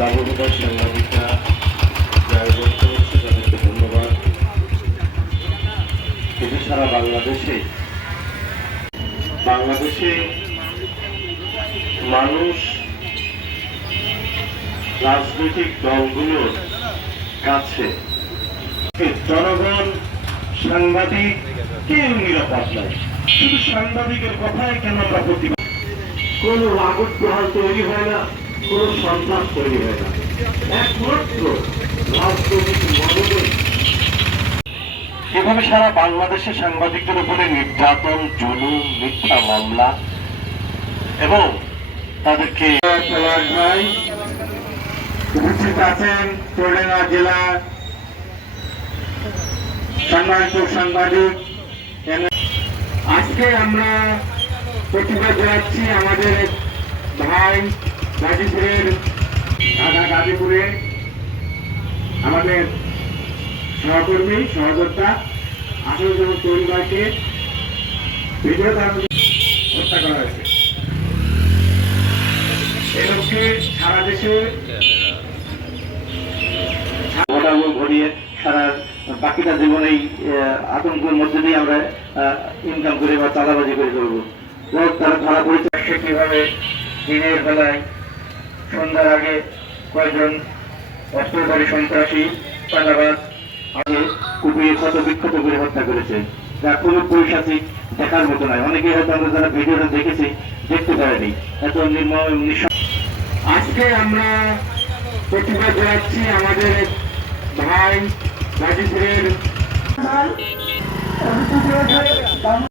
দাবুদার সাংবাদিকরা আয়োজন করেছে, তাদেরকে ধন্যবাদ। কিন্তু সারা বাংলাদেশে মানুষ রাজনৈতিক দলগুলোর কাছে জনগণ সাংবাদিক কেউ নিরাপদ নয়। শুধু সাংবাদিকের কথায় কেন আমরা প্রতিবাদ? কোন লাগত প্রহার তৈরি হয় না, কোন সন্ত্রাস তৈরি হয় না, একমাত্র রাজনৈতিক মনোযোগ। এভাবে সারা বাংলাদেশের সাংবাদিকদের উপরে নির্যাতন, জুলুম, মিথ্যা মামলা এবং তাদেরকে উপস্থিত আছেন চৌডাঙ্গা জেলার সম্মানিত সাংবাদিক। আজকে আমরা প্রতিবাদ জানাচ্ছি আমাদের ভাই গাজীপুরের গাজীপুরে আমাদের সহকর্মী সহযোদ্ধা আসলে পরিবারকে ভিডিও হত্যা করা হয়েছে। এই লোককে সারা দেশে ঘটিয়ে সারা বাকিটা জীবন এই আতঙ্কের মধ্যে দিয়ে আমরা ইনকাম করে বা চাঁদাবাজি করে চলবো। তারা ধরা পড়েছে সে কিভাবে দিনের বেলায় সন্ধ্যার আগে কয়েকজন অস্ত্রধারী সন্ত্রাসী চাঁদাবাজ আগে কুপিয়ে ক্ষত বিক্ষত করে হত্যা করেছে, যা কোনো পরিসাচিক দেখার মতো নয়। অনেকেই হয়তো আমরা যারা ভিডিওটা দেখেছি দেখতে পারেনি, এত নির্মম এবং আজকে আমরা প্রতিবাদ জানাচ্ছি আমাদের ভাই গাজীপুরের